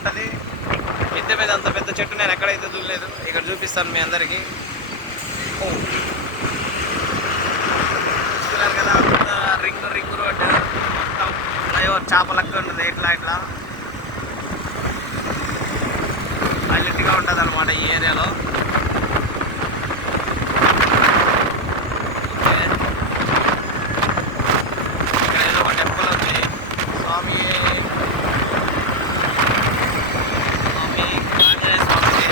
ఉంటుంది. మిద్దె మీద అంత పెద్ద చెట్టు నేను ఎక్కడైతే చూడలేదు. ఇక్కడ చూపిస్తాను మీ అందరికీ. చూస్తున్నారు కదా, అంత రింగ్ రోడ్డు మొత్తం ఫ్లైఓవర్ చేపలక్క ఉంటుంది. ఇట్లా హైలైట్గా ఉంటుంది అనమాట ఈ ఏరియాలో. ఇక్కడ ఏదో ఒక టెంపుల్ ఉంది. స్వామి ఆంజనేయ స్వామికి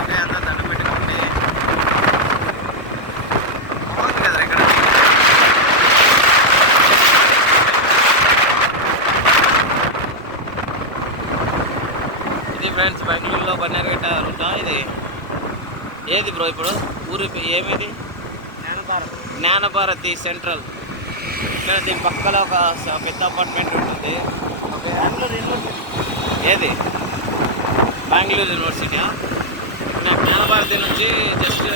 ఓకే, అంతా దండం పెట్టుకోండి. బాగుంది కదా ఇక్కడ. ఇది ఫ్రెండ్స్ బెంగళూరులో బన్నేరుగట్ట రూటా ఇది. ఏది బ్రో ఇప్పుడు ఊరి ఏమిది? జ్ఞానభారతి సెంట్రల్. ఇక్కడ దీని పక్కన ఒక పెద్ద అపార్ట్మెంట్ ఉంటుంది. ఏది బెంగళూరు యూనివర్సిటీ. జ్ఞానభారతి నుంచి జస్ట్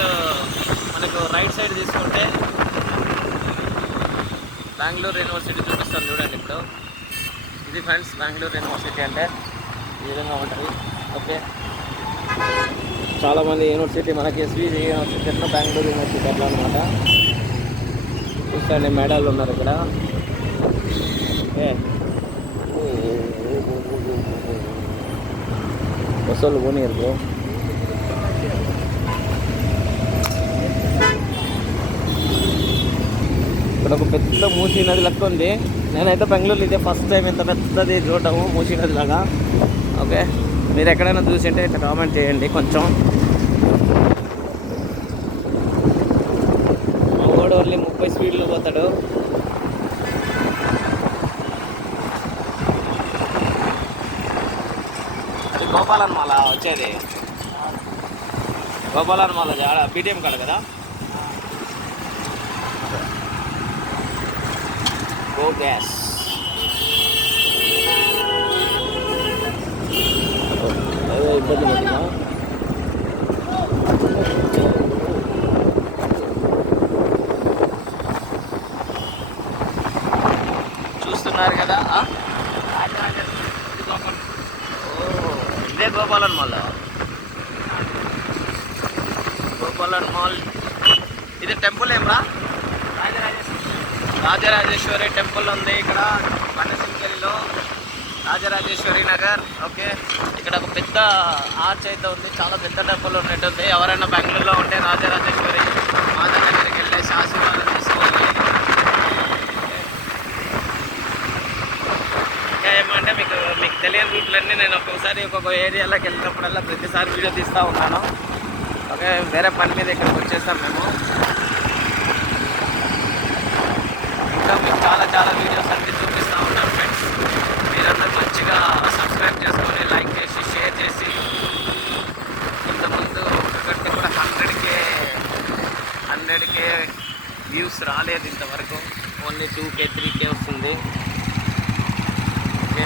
మనకు రైట్ సైడ్ తీసుకుంటే బెంగళూరు యూనివర్సిటీ చూపిస్తాను చూడండి. ఇప్పుడు ఇది ఫ్రెండ్స్ బెంగళూరు యూనివర్సిటీ అంటే ఈ విధంగా ఉంటుంది. ఓకే, చాలామంది యూనివర్సిటీ మనకి ఎస్వి యూనివర్సిటీ అట్లా బెంగళూరు యూనివర్సిటీ అట్లా అనమాట. చూడండి మేడాలు ఉన్నారు ఇక్కడ. ఓకే, బస్సులు పోనీరు బ్రో. ఇక్కడ ఒక పెద్ద మూసీ నది లెక్క ఉంది. నేనైతే బెంగళూరులో ఇదే ఫస్ట్ టైం ఇంత పెద్దది చూడటము మూసీ నది లాగా. ఓకే, మీరు ఎక్కడైనా చూసింటే ఇట్లా కామెంట్ చేయండి కొంచెం. మా వాడు ఓన్లీ 30 స్పీడ్లో పోతాడు. అది గోపాలన్ మాల వచ్చేది. గోపాలన్ మాల బీటీఎం కాడ కదా. Go gas. ఇబ్బంది పడుతుందా? చూస్తున్నారు కదా, ఇదే గోపాలన్ మాల్. గోపాలన్ మాల్ ఇది టెంపుల్ ఏమ్రా? రాజరాజేశ్వరి టెంపుల్ ఉంది ఇక్కడ బనసింగలిలో, రాజరాజేశ్వరి నగర్. ఓకే, ఇక్కడ ఒక పెద్ద ఆర్చ్ అయితే ఉంది. చాలా పెద్ద టెంపుల్ ఉన్నట్టుంది. ఎవరైనా బెంగళూరులో ఉంటే రాజరాజేశ్వరి మాత దగ్గరికి వెళ్ళేసి ఆశీర్వాదం తీసుకోవాలి. ఇంకా ఏమంటే మీకు తెలియని రూట్లన్నీ నేను ఒక్కొక్కసారి ఒక్కొక్క ఏరియాలోకి వెళ్ళినప్పుడల్లా ప్రతిసారి వీడియో తీస్తూ ఉన్నాను. ఓకే, వేరే పని మీద ఇక్కడికి వచ్చేసాం మేము. ఇంకా మీకు చాలా వీడియోస్ అన్నీ చూపిస్తూ ఉన్నాను ఫ్రెండ్స్. మీరందరూ మంచిగా సబ్స్క్రైబ్ చేసుకొని లైక్ చేసి షేర్ చేసి. ఇంతకుముందు ఒకటి కూడా 100K వ్యూస్ రాలేదు ఇంతవరకు. ఓన్లీ 2K 3K వస్తుంది. ఓకే,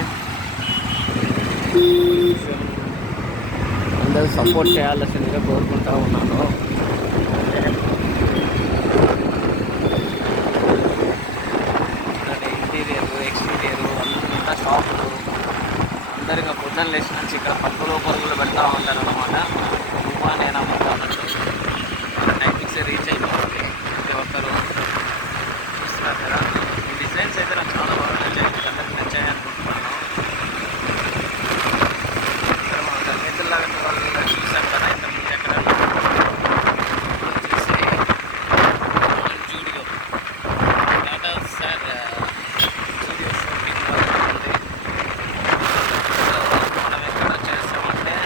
అందరూ సపోర్ట్ చేయాల్సిందిగా కోరుకుంటూ ఉన్నాను. ఇంటీరియర్ ఎక్స్టీరియర్ అంతా షాపులు. అందరిగా పొద్దున్న లేచి నుంచి ఇక్కడ పరుగులు పెడతా ఉంటారు అనమాట. నేను అమ్ముతానంటే టైమింగ్స్ రీచ్ అయిపోతుంది ప్రతి ఒక్కరు. చూస్తున్నారు కదా, ఈ డిజైన్స్ అయితే నాకు చాలా బాగా నచ్చాయి. అందరికి నచ్చాయి అనుకుంటున్నాను. ఇక్కడ మన గంగేతుల్లాగా వాళ్ళు చూసాం కదా ఇంతకుముందు ఎక్కడ చూసి జూడియో టాటా సార్ జూడియో షాపింగ్ ఉంది. మనం ఎక్కడ చేస్తామంటే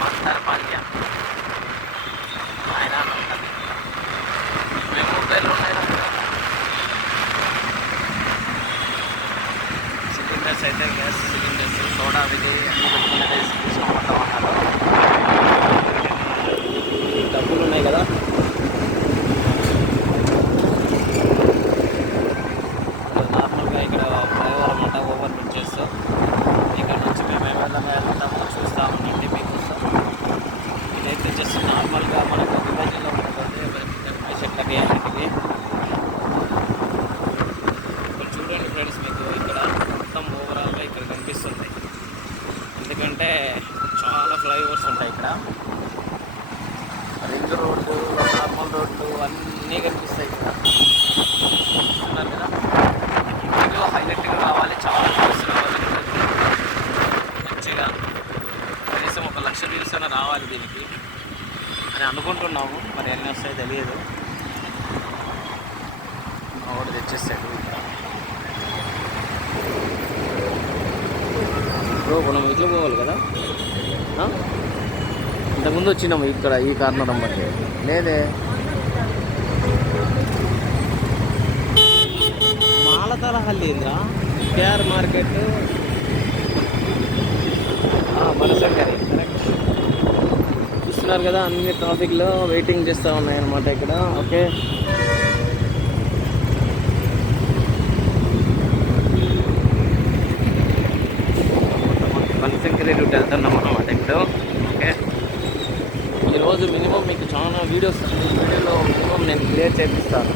మందరపాల్య ఆయన ఉంటుంది. మేము మొబైల్ ఉన్నాయి. సిలిండర్స్ అయితే గ్యాస్ సిలిండర్స్, సోడా ఇది అన్నీ పెట్టుకునే తీసుకోమంటాం అన్నారు. డబ్బులు ఉన్నాయి కదా. నార్మల్గా ఇక్కడ ఫ్లైఓవర్ అన్నమాట, ఓవర్ బ్రిడ్జెస్. ఇక్కడ నుంచి మేము ఏమైనా వెళ్తామో చూస్తూ ఉండండి మీకు. ఇదైతే జస్ట్ నార్మల్గా మనకు విభజనలో ఉంటుంది చెట్లకి అన్నిటికి. ఇప్పుడు చూడండి ఫ్రెండ్స్, మీకు ఇక్కడ మొత్తం ఓవరాల్గా ఇక్కడ కనిపిస్తుంది. ఎందుకంటే చాలా ఫ్లైఓవర్స్ ఉంటాయి ఇక్కడ. రింగ్ రోడ్డు, నార్మల్ రోడ్లు అన్నీ కనిపిస్తాయి ఇక్కడ. చూస్తున్నారు కదా, వీడియో హైలైట్గా కావాలి, చాలా వ్యూస్ రావాలి మంచిగా. కనీసం 1,00,000 వ్యూస్ అయినా రావాలి దీనికి అని అనుకుంటున్నాము. మరి ఎన్ని వస్తాయో తెలియదు. మా వాడు తెచ్చేస్తాడు ఇక్కడ. బ్రో మనం ఇట్లా పోవాలి కదా, ఇంతకుముందు వచ్చినాము ఇక్కడ ఈ కార్నర్ అమ్మకి. లేదే, మాలతలహల్లి ఇంద్రా కేఆర్ మార్కెట్ బనశంకరి కరెక్ట్. చూస్తున్నారు కదా, అన్ని ట్రాఫిక్లో వెయిటింగ్ చేస్తూ ఉన్నాయన్నమాట ఇక్కడ. ఓకే, బనశంకరి రూట్ వెళ్తున్నాం అన్నమాట ఇప్పుడు. ఓకే, ఈరోజు మినిమం మీకు చాలా వీడియోలో మినిమం నేను క్లియర్ చేపిస్తాను.